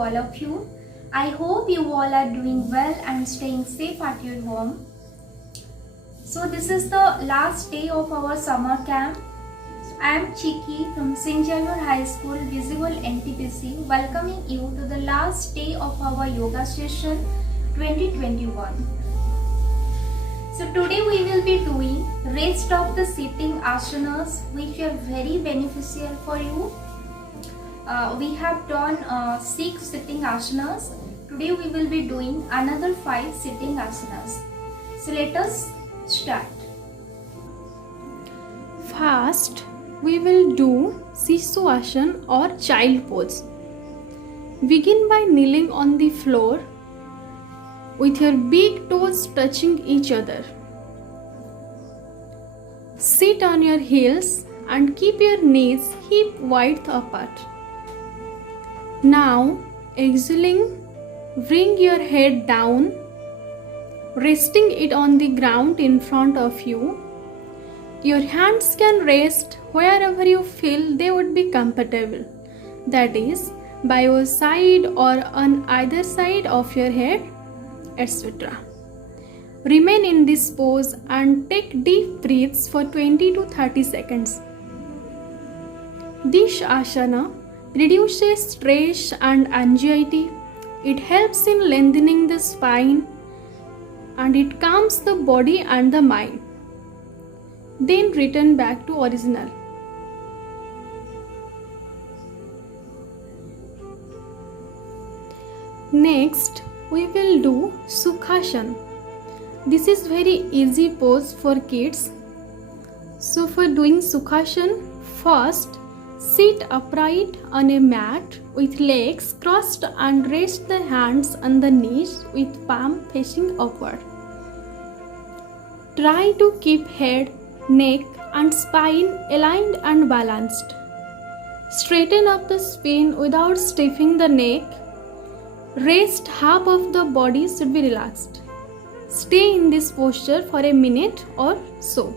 all of you. I hope you all are doing well and staying safe at your home. So this is the last day of our summer camp. I am Chiki from St. Xavier High School, Visible NTPC, welcoming you to the last day of our yoga session 2021. So today we will be doing rest of the sitting asanas, which are very beneficial for you. We have done 6 sitting asanas. Today we will be doing another 5 sitting asanas. So let us start. First, we will do Sishu Asana or child pose. Begin by kneeling on the floor with your big toes touching each other. Sit on your heels and keep your knees hip width apart. Now, exhaling, bring your head down, resting it on the ground in front of you. Your hands can rest wherever you feel they would be comfortable, that is, by your side or on either side of your head, etc. Remain in this pose and take deep breaths for 20 to 30 seconds. This asana reduces stress and anxiety. It helps in lengthening the spine and it calms the body and the mind. Then return back to original. Next, we will do Sukhasana. This is very easy pose for kids. So for doing Sukhasana, first sit upright on a mat with legs crossed and rest the hands on the knees with palm facing upward. Try to keep head, neck and spine aligned and balanced. Straighten up the spine without stiffing the neck. Rest half of the body should be relaxed. Stay in this posture for a minute or so.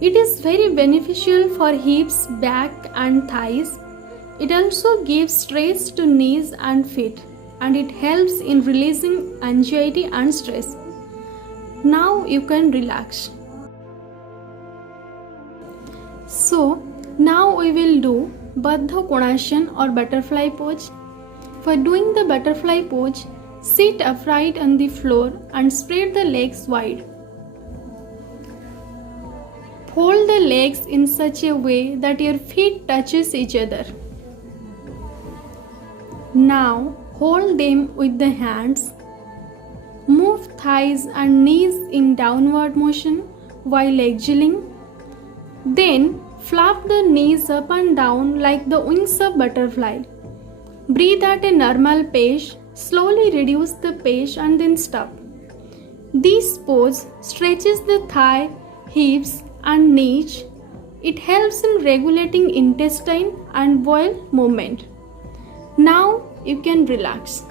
It is very beneficial for hips, back and thighs. It also gives stress to knees and feet and it helps in releasing anxiety and stress. Now you can relax. So now we will do Baddha Konasana or butterfly pose. For doing the butterfly pose, sit upright on the floor and spread the legs wide. Fold the legs in such a way that your feet touches each other. Now hold them with the hands. Move thighs and knees in downward motion while exhaling. Then flap the knees up and down like the wings of butterfly. Breathe at a normal pace. Slowly reduce the pace and then stop. This pose stretches the thigh, hips and knees. It helps in regulating intestine and bowel movement. Now you can relax.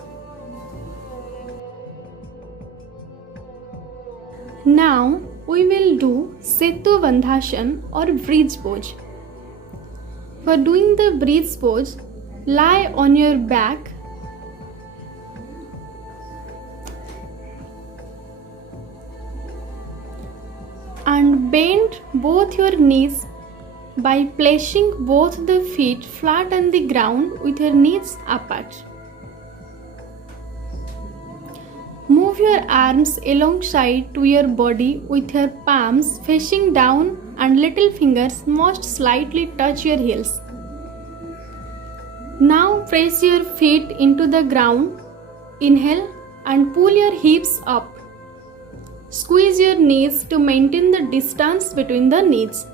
Now we will do Setu Bandhasana or bridge pose. For doing the bridge pose, lie on your back. And bend both your knees by placing both the feet flat on the ground with your knees apart. Move your arms alongside to your body with your palms facing down and little fingers most slightly touch your heels. Now press your feet into the ground. Inhale and pull your hips up. Squeeze your knees to maintain the distance between the knees.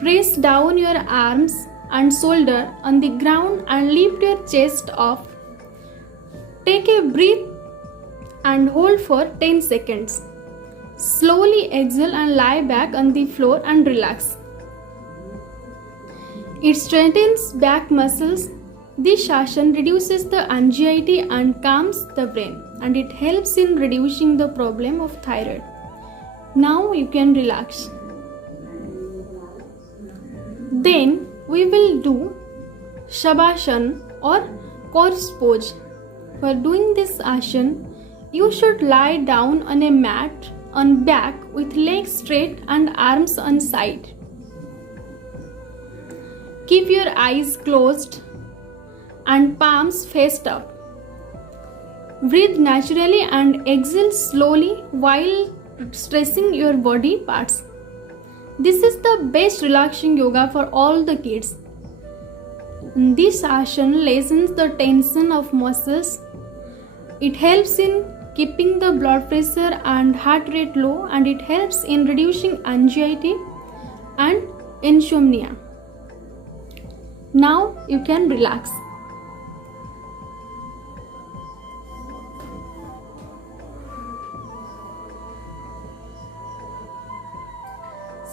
Press down your arms and shoulder on the ground and lift your chest up. Take a breath and hold for 10 seconds. Slowly exhale and lie back on the floor and relax. It strengthens back muscles. This asana reduces the anxiety and calms the brain and it helps in reducing the problem of thyroid. Now you can relax. Then we will do Shavasana or corpse pose. For doing this asana, you should lie down on a mat on back with legs straight and arms on side. Keep your eyes closed and palms faced up. Breathe naturally and exhale slowly while stressing your body parts. This is the best relaxing yoga for all the kids. This asana lessens the tension of muscles. It helps in keeping the blood pressure and heart rate low, and it helps in reducing anxiety and insomnia. Now you can relax.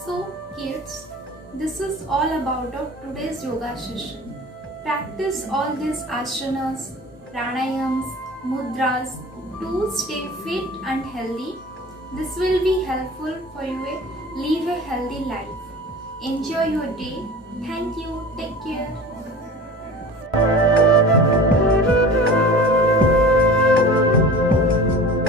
So kids, this is all about today's yoga session. Practice all these asanas, pranayams, mudras to stay fit and healthy. This will be helpful for you to live a healthy life. Enjoy your day. Thank you. Take care.